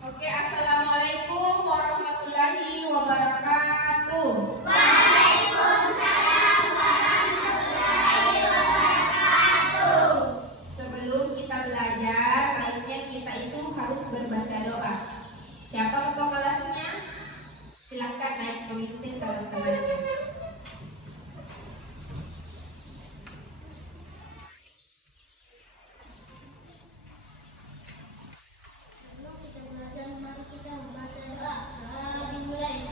Oke, assalamualaikum warahmatullahi wabarakatuh. Waalaikumsalam warahmatullahi wabarakatuh. Sebelum kita belajar, baiknya kita itu harus berbaca doa. Siapa ketua kelasnya? Silakan naik memimpin teman-temannya. Mari kita membaca doa. Dimulai.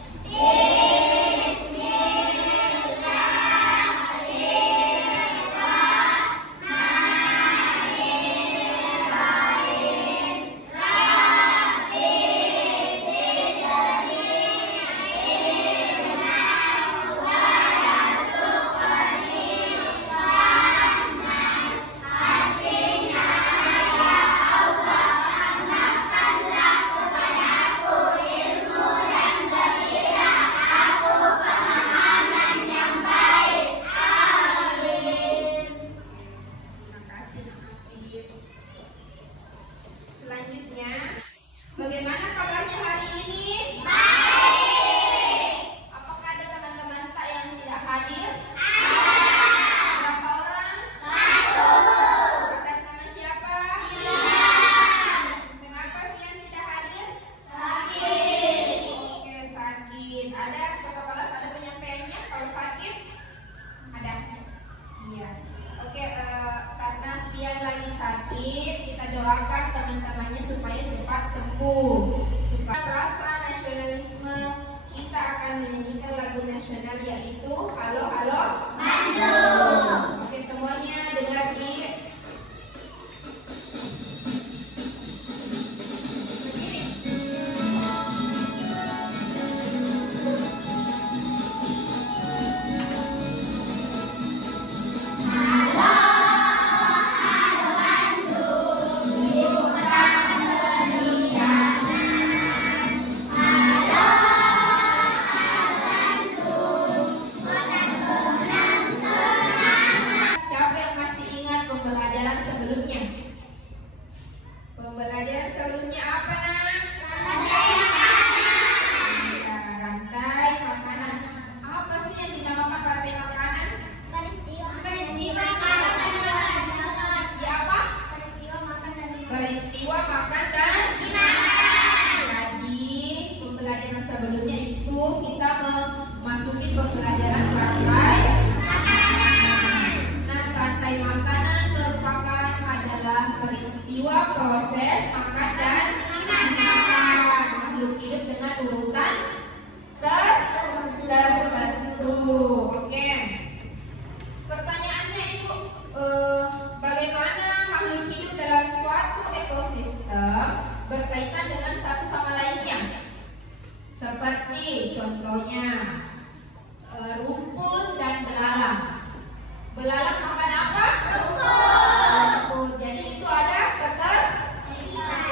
Selanjutnya, bagaimana kabarnya hari ini? Baik. Apakah ada teman-teman tak yang tidak hadir? Ada. Berapa orang? 1. Atas nama siapa? Dian. Kenapa Dian tidak hadir? Sakit. Oke, sakit. Ada ketua kelas ada penyampaiannya kalau sakit? Ada? Iya. Oke, karena Dian lagi sakit, kita doakan teman-temannya supaya cepat sembuh. Supaya rasa nasionalisme, kita akan menyanyikan lagu nasional yaitu Halo Halo Bandung. Oke, semuanya dengar di siapa yang masih ingat pembelajaran sebelumnya? Pembelajaran sebelumnya apa, Nak? Ya, rantai makanan. Apa sih yang dinamakan rantai makanan? Peristiwa makan dan dimakan. Ya apa? Peristiwa makan dan dimakan. Peristiwa makan dan Jadi pembelajaran sebelumnya itu kita memasuki pembelajaran rantai. Nah, rantai makanan merupakan adalah peristiwa proses makan dan dimakan makhluk hidup dengan urutan tertentu. Oke. Pertanyaannya Ibu, bagaimana makhluk hidup dalam suatu ekosistem berkaitan dengan satu sama lainnya? Seperti contohnya rumput dan belalang. Belalang makan apa? Rumput. Jadi itu ada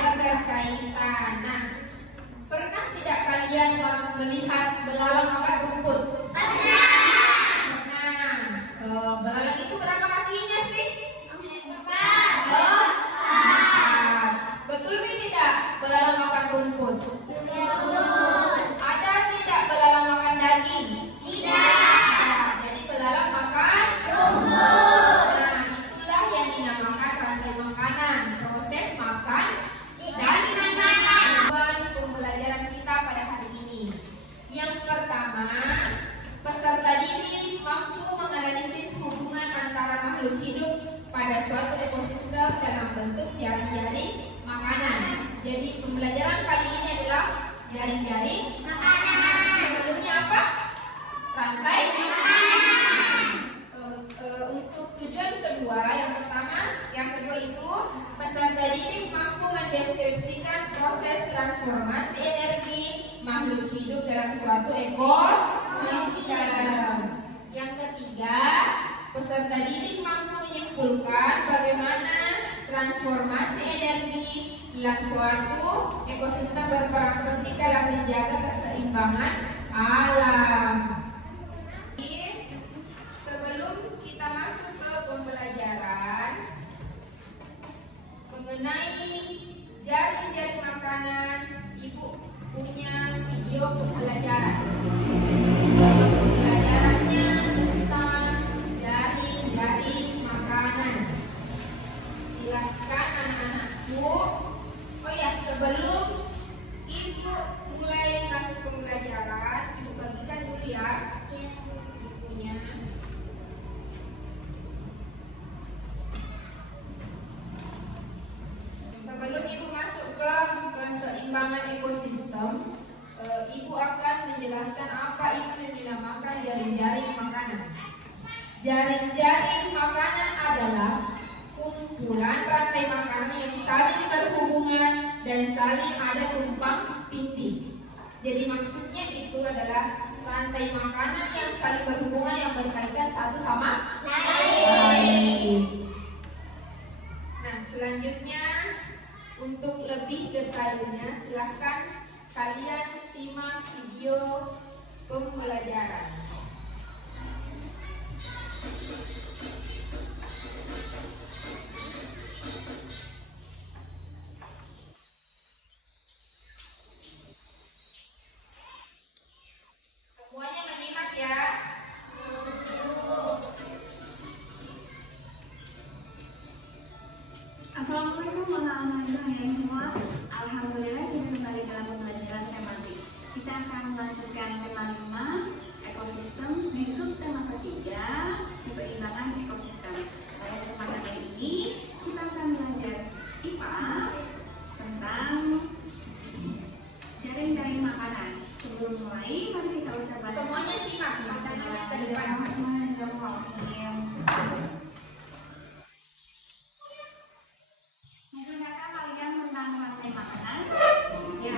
keterkaitan. Nah, pernah tidak kalian melihat belalang makan rumput? Pernah. Belalang itu berapa kakinya sih? 4. Betul tidak belalang makan rumput? Ada tidak belalang makan daging? Nah, jadi belalang makan rumput. Nah, itulah yang dinamakan rantai makanan, proses makan dan tujuan pembelajaran kita pada hari ini. Yang pertama, peserta didik mampu menganalisis hubungan antara makhluk hidup pada suatu ekosistem dalam bentuk jaring-jaring makanan. Jadi pembelajaran kali ini adalah jaring-jaring makanan. Sebelumnya apa? Rantai makanan. Untuk tujuan kedua, yang kedua itu peserta didik mampu mendeskripsikan proses transformasi energi makhluk hidup dalam suatu ekosistem. Yang ketiga, peserta didik mampu menyimpulkan bagaimana transformasi energi dalam suatu ekosistem berperan penting dalam menjaga keseimbangan alam. Sebelum kita masuk ke pembelajaran mengenai jaring-jaring makanan punya video pembelajaran. Video pembelajarannya tentang jaring-jaring makanan. Silahkan anak-anakku. Oh ya, sebelum Ibu mulai kasih pembelajaran, Ibu bagikan dulu ya bukunya. Sebelum Ibu masuk ke keseimbangan ekosistem, Ibu akan menjelaskan apa itu yang dinamakan jaring-jaring makanan. Jaring-jaring makanan adalah kumpulan rantai makanan yang saling berhubungan dan saling ada tumpang tindih. Jadi maksudnya itu adalah rantai makanan yang saling berhubungan yang berkaitan satu sama lain. Nah, selanjutnya untuk lebih detailnya silahkan kalian simak video pembelajaran. Semuanya menyimak ya. Assalamualaikum warahmatullahi wabarakatuh. Alhamdulillah kita kembali dalam pembelajaran tematik. Kita akan melanjutkan tema 5 ekosistem di subtema ketiga keseimbangan ekosistem. Pada kesempatan kali ini kita akan belajar IPA tentang jaring-jaring makanan. Sebelum mulai, mari kita ucapkan Semuanya simak, makanannya ke depan. Menceritakan kalian tentang rantai makanan. Ya,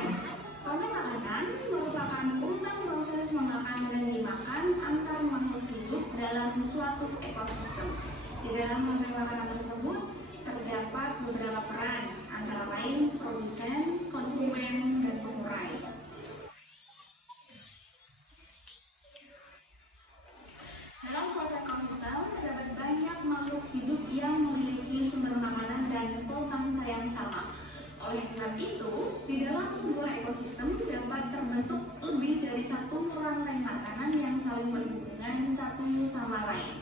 rantai makanan merupakan urutan proses memakan dan dimakan antar makhluk hidup dalam suatu ekosistem. Di dalam rantai makanan tersebut terdapat beberapa peran, antara lain produsen, konsumen, dan pengurai. Dalam suatu ekosistem terdapat banyak makhluk hidup yang memiliki sumber makanan dan pemangsa yang sama. Oleh sebab itu, di dalam sebuah ekosistem dapat terbentuk lebih dari satu rantai makanan yang saling berhubungan satu sama lain.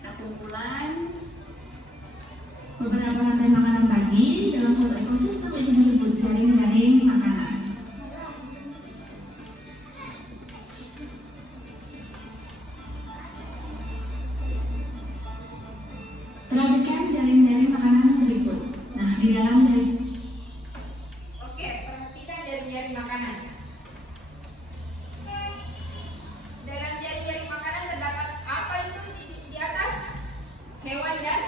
Nah, kumpulan beberapa rantai makanan tadi dalam suatu ekosistem itu disebut jaring-jaring makanan. Perhatikan jaring-jaring makanan berikut. Nah, di dalam jaring Oke, perhatikan jaring-jaring makanan. Dalam jaring-jaring makanan terdapat apa itu di atas? Hewan dan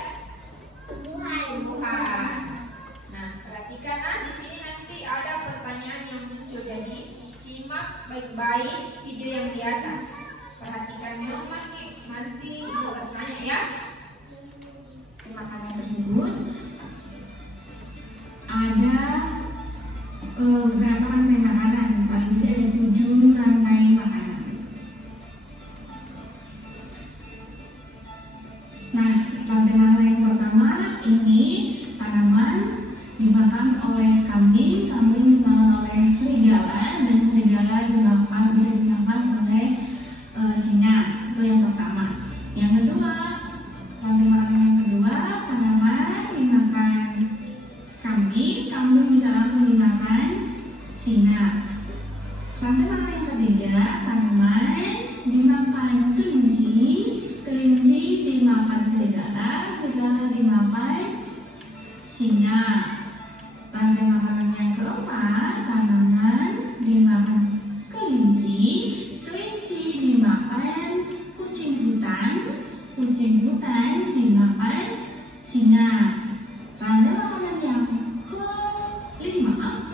tumbuhan. Nah, perhatikanlah di sini nanti ada pertanyaan yang muncul. Jadi simak baik-baik video yang di atas. Perhatikan memang nanti bertanya ya. makanan tersebut ada beberapa rantai makanan, paling tidak ada 7 rantai makanan. Nah, rantai makanan yang pertama ini tanaman dimakan oleh kambing, kambing dimakan oleh serigala, dan serigala bisa dimakan oleh singa. Itu yang pertama. Yang kedua, rantai makanan yang kedua, tanaman dimakan kambing, kambing bisa langsung dimakan singa. Rantai makanan yang ketiga, tanaman dimakan kelinci, kelinci dimakan serigala, serigala dimakan singa. Rantai makanan yang keempat, tanaman dimakan kelinci, kelinci dimakan kucing hutan, kucing hutan dimakan singa. Rantai makanan yang kelima,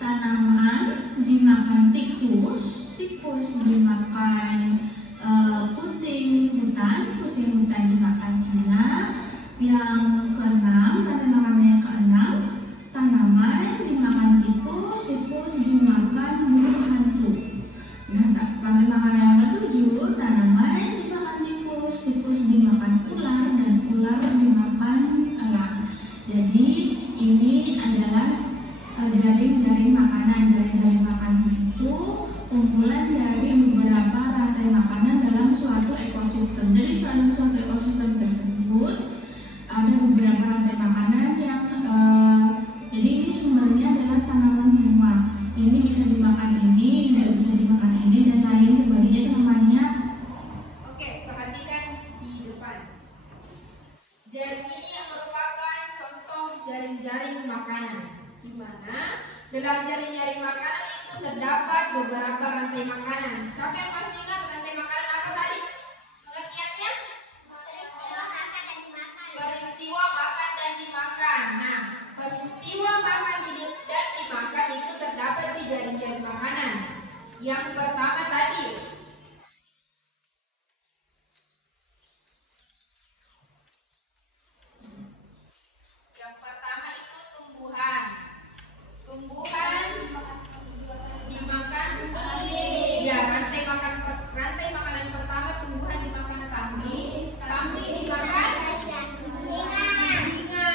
tanaman dimakan tikus, tikus dimakan kucing hutan dimakan singa. Yang keenam, rantai makanan yang keenam, tanaman dimakan tikus, tikus dimakan burung hantu. Nah, rantai makanan yang ketujuh, tanaman dimakan tikus, tikus dimakan ular, dan ular dimakan elang. Jadi ini adalah jaring-jaring makanan. Jaring-jaring makanan itu kumpulan dari beberapa rantai makanan dalam suatu ekosistem. Jadi dalam suatu ekosistem tersebut ada beberapa rantai makanan yang jadi ini sumbernya adalah tanaman semua. Ini bisa dimakan ini, tidak bisa dimakan ini, dan lain sebagainya. Itu namanya. Oke, perhatikan di depan. Jaring ini yang merupakan contoh jaring-jaring makanan, di mana dalam jaring-jaring makanan itu terdapat beberapa rantai makanan. Siapa yang pasti ingat rantai makanan apa tadi? Pengertiannya? Peristiwa makan dan dimakan. Nah, peristiwa makan dan dimakan itu terdapat di jaring-jaring makanan. Yang pertama tadi, itu tumbuhan. Tumbuhan dimakan. Ya, rantai makanan pertama tumbuhan dimakan kambing. Kambing dimakan singa.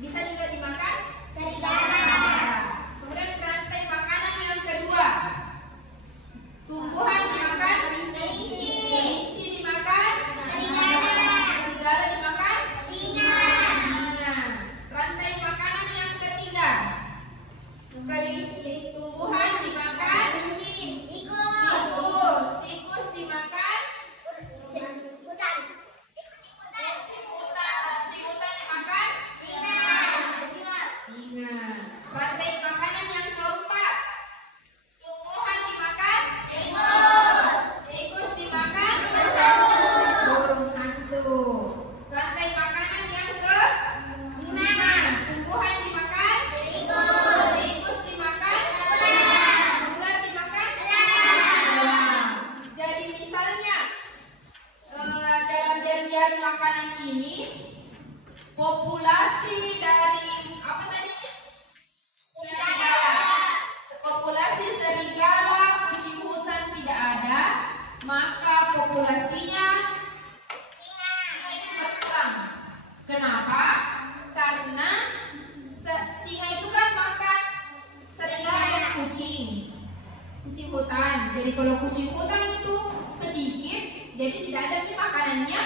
Bisa juga dimakan kemudian rantai makanan yang kedua, tumbuhan dimakan kelinci dimakan serigala dimakan singa. Rantai makanan yang ketiga, tumbuhan dimakan tikus dimakan kucing hutan dimakan singa. Rantai makanan yang keempat, tumbuhan dimakan tikus dimakan burung hantu. Rantai makanan yang kelima, tumbuhan dimakan tikus dimakan ular dimakan. Jadi misalnya dalam jaring-jaring makanan ini populasi dari apa tadi? Serigala. Populasi serigala, kucing hutan tidak ada, maka populasinya singa itu berkurang. Kenapa? Karena singa itu kan makan serigala dan kucing hutan. Jadi kalau kucing hutan itu sedikit, jadi tidak ada mie makanannya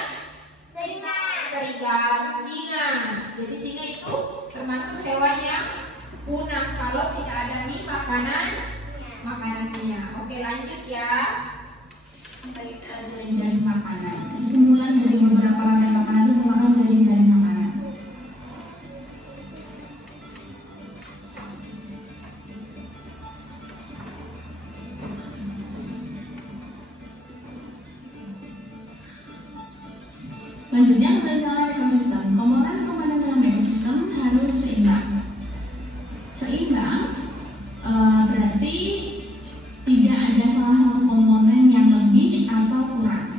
serigala, singa. Jadi singa itu termasuk hewan yang punah kalau tidak ada mie makanannya. Oke, lanjut ya. Jaring-jaring makanan. Kumpulan dari beberapa rantai makanan itu merupakan jaring-jaring makanan. Lanjutnya, dalam ekosistem, komponen-komponen dalam ekosistem harus seimbang. Seimbang berarti tidak ada salah satu komponen yang lebih atau kurang.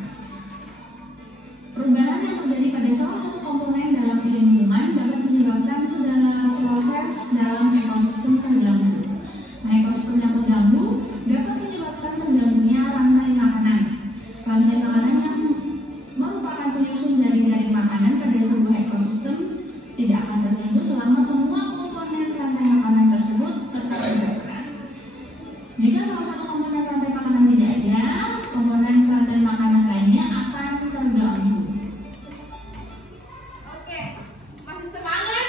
Perubahan yang terjadi pada salah satu komponen dalam lingkungan dapat menyebabkan segala proses dalam ekosistem terganggu. Nah, ekosistem yang terganggu dapat menyebabkan terganggunya rantai makanan. Rantai makanan yang merupakan penyusun jaring-jaring makanan pada sebuah ekosistem tidak akan terganggu selama semua komponen rantai makanan tersebut tetap bergerak. Jika salah satu komponen rantai makanan tidak ada, komponen rantai makanan lainnya akan terganggu. Oke, masih semangat?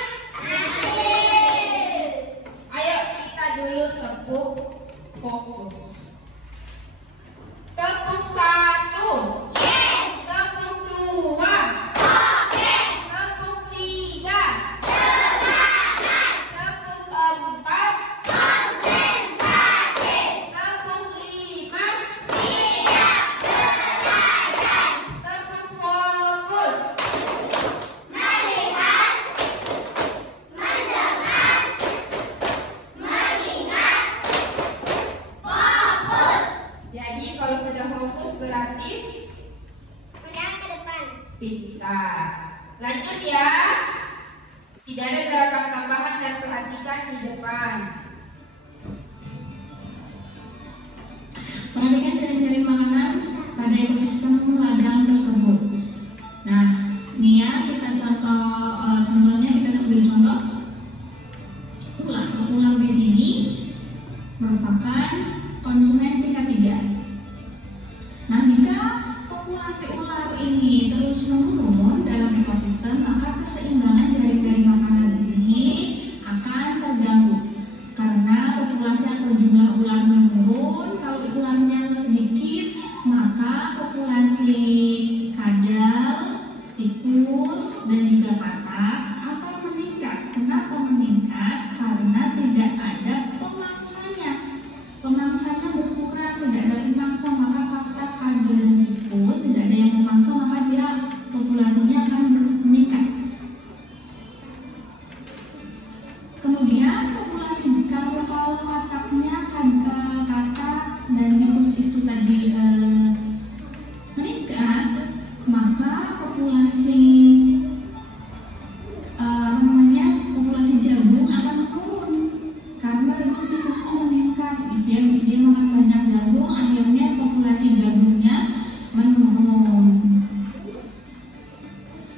Ayo kita dulu tepuk fokus. Tepuk 1. Tepuk 2. Tepuk 3. Tepuk 4. Tepuk 5. Tepuk fokus. Jadi kalau sudah fokus berarti pintar. Lanjut ya. Tidak ada gerakan tambahan dan perhatikan di depan. Perhatikan jaring-jaring makanan pada ekosistem ladang tersebut. Nah, ini ya kita contohnya kita ambil contoh ular bisa Kemudian populasi kalau kataknya katak dan tikus itu tadi meningkat, maka populasi populasi jagung akan turun karena itu tikusnya meningkat. Dia makan banyak jagung, akhirnya populasi jagungnya menurun.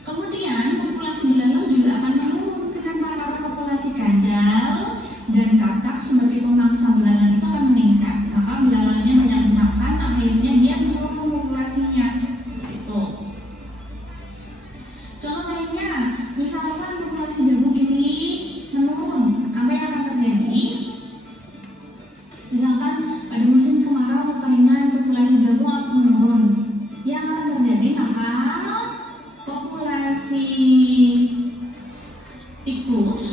Kemudian populasi belalang juga akan menurun. Kenapa? Karena populasi kadal dan katak sebagai pemangsa belalang itu akan meningkat. Maka belalangnya banyak makan, akhirnya dia menurun populasinya. Itu. Contoh lainnya, misalkan populasi jagung ini menurun, apa yang akan terjadi? Misalkan pada musim kemarau kekeringan, populasi jagung akan menurun. Yang akan terjadi maka populasi tikus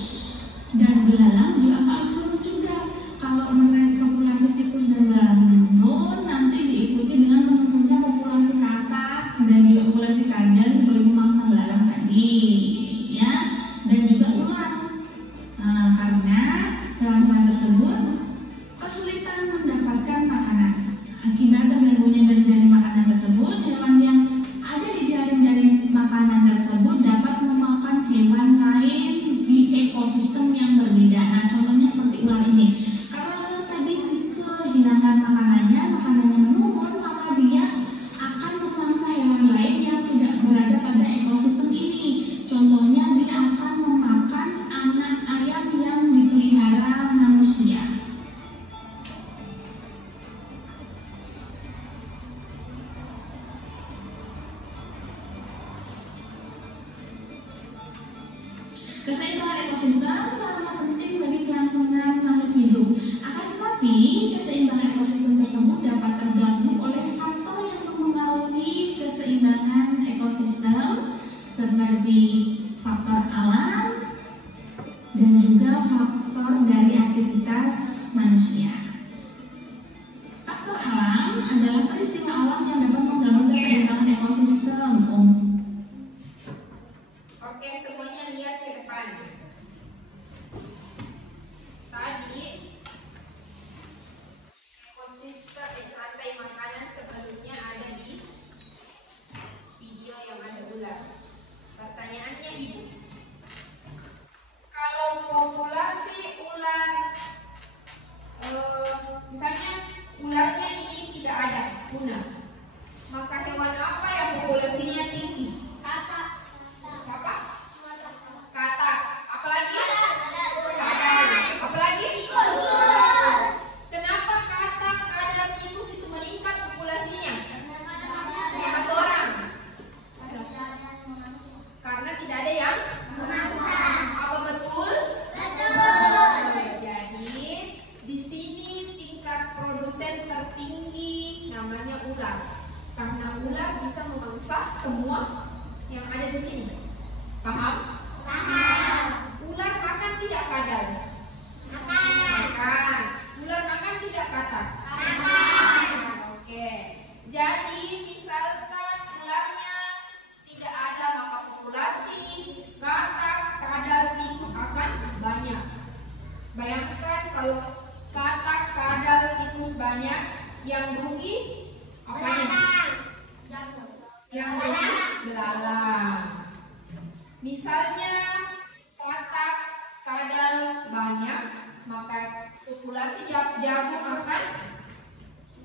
dan belalang juga akan turun juga. Kalau populasi tikus dan belalang menurun, nanti diikuti dengan menurunnya populasi katak dan juga populasi kadal sebagai pemangsa belalang tadi, ya, dan juga ular. Karena hewan-hewan tersebut kesulitan mendapatkan makanan. Akibat terganggunya jaring-jaring makanan tersebut, hewan yang ada di jaring-jaring makanan tersebut dapat memakan hewan lain di ekosistem yang berbeda. Nah, contohnya seperti ular ini. Karena ular tadi kehilangan makanannya menurun, maka dia akan memangsa hewan lain yang tidak berada pada ekosistem ini. Contohnya dia akan memakan anak ayam yang dipelihara manusia. Keseimbangan ekosistem sangat penting bagi kelangsungan makhluk hidup. Akan tetapi, keseimbangan ekosistem tersebut dapat terganggu oleh faktor yang mempengaruhi keseimbangan ekosistem seperti faktor alam dan juga faktor dari aktivitas manusia. Faktor alam adalah peristiwa alam yang dapat mengganggu keseimbangan ekosistem. Oke, semuanya lihat ke depan. Tadi ekosistem rantai makanan sebelumnya ada di video yang ada ular. Pertanyaannya Ibu, kalau populasi ular misalnya ularnya ini tidak ada, punah, maka hewan apa yang populasinya tinggi? Siapa? Katak. Apalagi? Kadal. Apalagi? Kenapa katak, kadal, tikus itu meningkat populasinya? Satu orang. Karena tidak ada yang apa betul? Jadi di sini tingkat produsen tertinggi namanya ular. Karena ular bisa memangsa semua yang ada di sini. Paham? Paham. Ular makan tidak kadal? Makan. Ular makan tidak katak? Makan. Oke. Jadi misalkan ularnya tidak ada, maka populasi katak, kadal, tikus akan banyak. Bayangkan kalau katak, kadal, tikus banyak, yang rugi apanya? Yang rugi belalang. Misalnya katak, kadal banyak, maka populasi jagung akan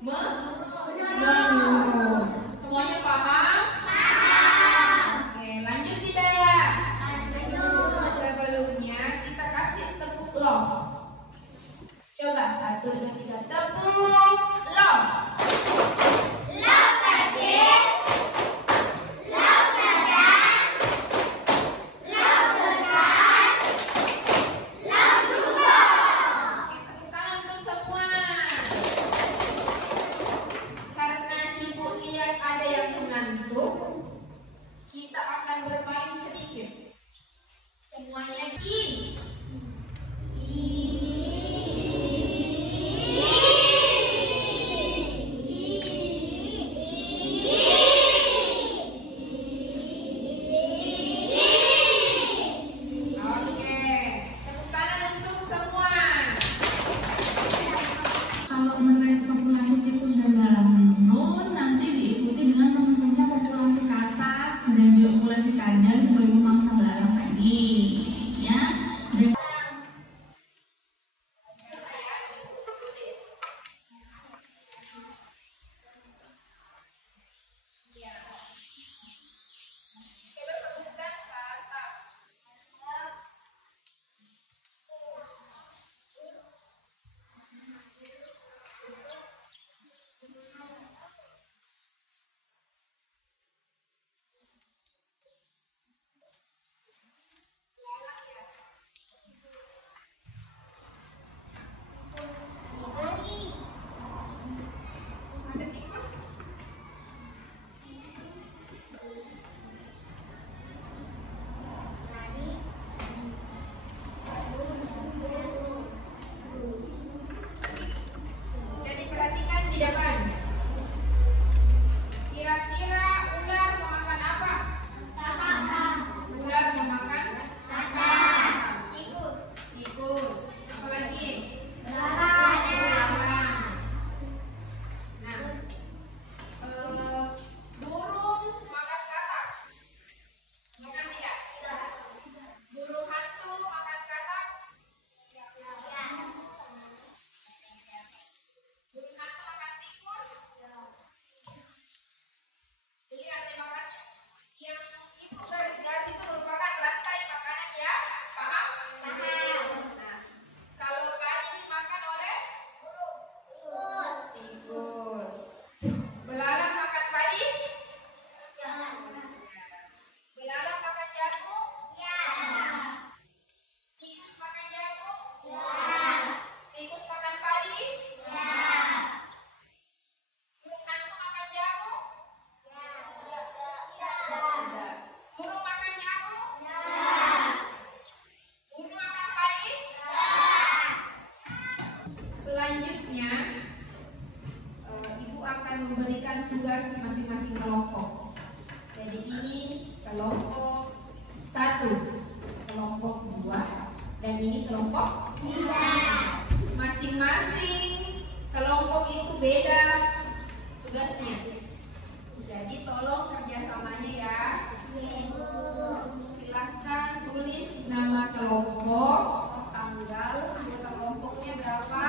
menurun. Semuanya paham? Paham. Oke, lanjut tidak ya? Sebelumnya kita kasih tepuk love. Coba 1, 2, 3 tepuk love. Love kecil, love sedang, love besar, love jumbo. Oke, tepuk tangan untuk semua. Karena Ibu Dan ini kelompok? Tidak. Masing-masing kelompok itu beda tugasnya. Jadi tolong kerjasamanya ya. Silahkan tulis nama kelompok, tanggal, anggota kelompoknya berapa.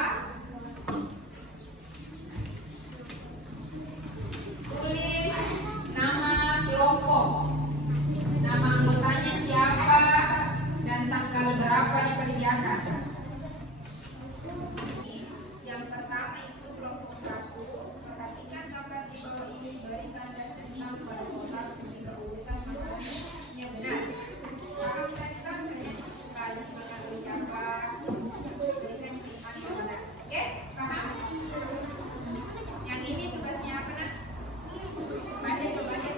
Tulis nama kelompok, nama anggotanya siapa, dan tanggal berapa dikerjakan. Yang pertama itu kelompok 1. Perhatikan gambar di bawah ini, beri tanda centang pada kotak jika urutan makanannya benar. Kalau kita ditanya tadi makan siapa, berikan centang yang benar. Oke, paham? Yang ini tugasnya apa nak? Baca coba aja.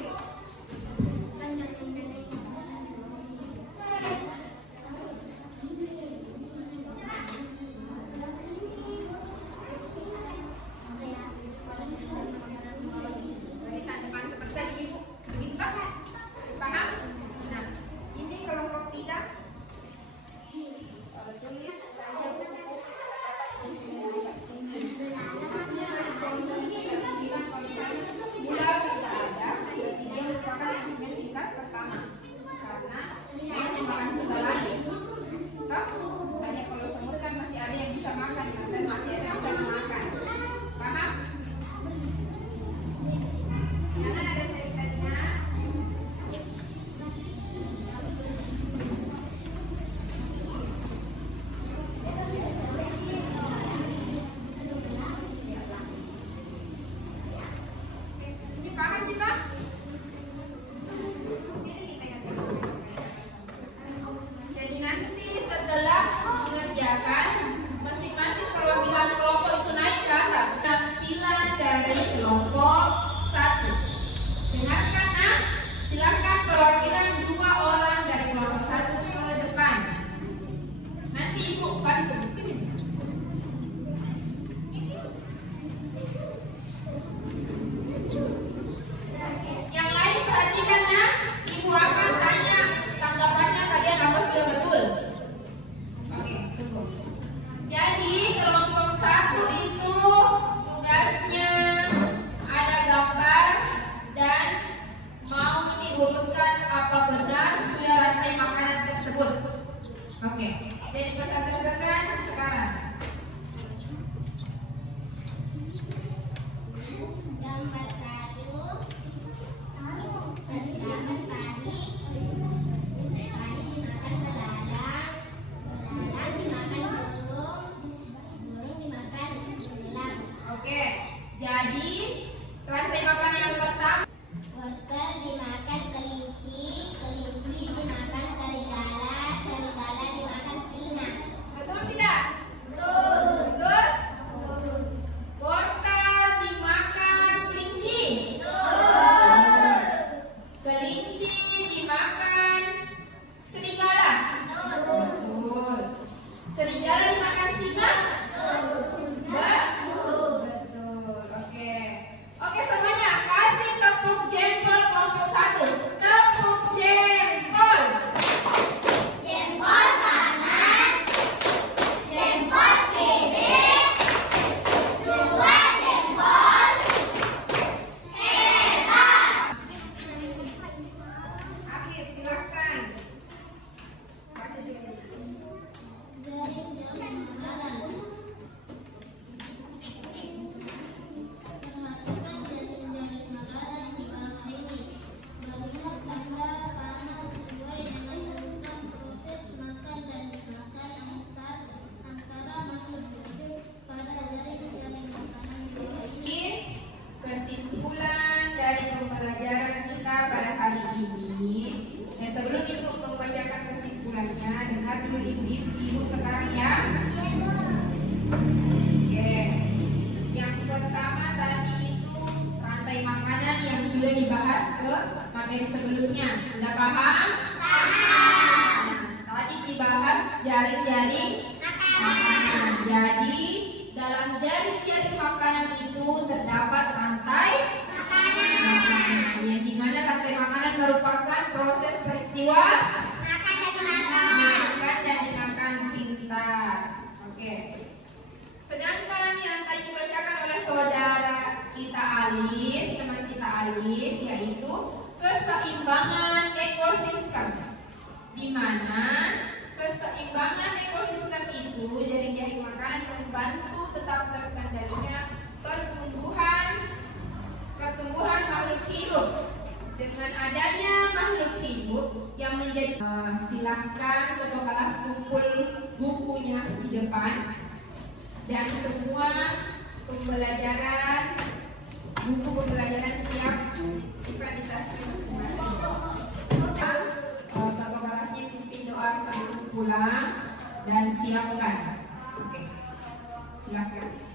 Jadi pesan-pesan sekarang. Gambar 1. Terdapat padi. Padi dimakan beladang. Beladang dimakan burung. Burung dimakan ular. Oke. Jadi rantai makanan yang pertama. Wortel dimakan kelinci. Kelinci dimakan serigala. Serigala dimakan singa. Betul tidak? Betul. Betul? Wortel dimakan kelinci. Betul. Kelinci dimakan serigala. Betul. Serigala dimakan singa. Betul. Betul. Oke. Oke semuanya kasih tepuk jempol kelompok 1. Tepuk jempol. Jempol kanan. Jempol kiri. 2 jempol. Hebat. Afif silakan. Jaring-jaring makanan. Perhatikan jaring-jaring makanan di bawah ini. Berikan tanda panah sesuai dengan urutan proses makan dan dimakan antara makhluk hidup pada jaring-jaring makanan di bawah ini. Kesimpulan dari pembelajaran kita pada hari ini. Dan sebelum itu membacakan kesimpulannya, dengar dulu ibu-ibu sekarang ya. Oke. Yang pertama tadi itu rantai makanan yang sudah dibahas ke materi sebelumnya. Sudah paham? Paham. Nah, tadi dibahas jaring-jaring makanan. Jadi dalam jaring-jaring makanan itu terdapat rantai makanan. Yang dimana rantai makanan merupakan proses peristiwa makan dan dimakan keseimbangan ekosistem, di mana keseimbangan ekosistem itu jaring-jaring makanan membantu tetap terkendalinya pertumbuhan makhluk hidup. Dengan adanya makhluk hidup yang menjadi silahkan ketua kelas kumpul bukunya di depan dan semua buku pembelajaran siap disimpan di tasnya masing-masing. Ketua kelasnya pimpin doa sambil pulang dan siapkan. Oke, siapkan.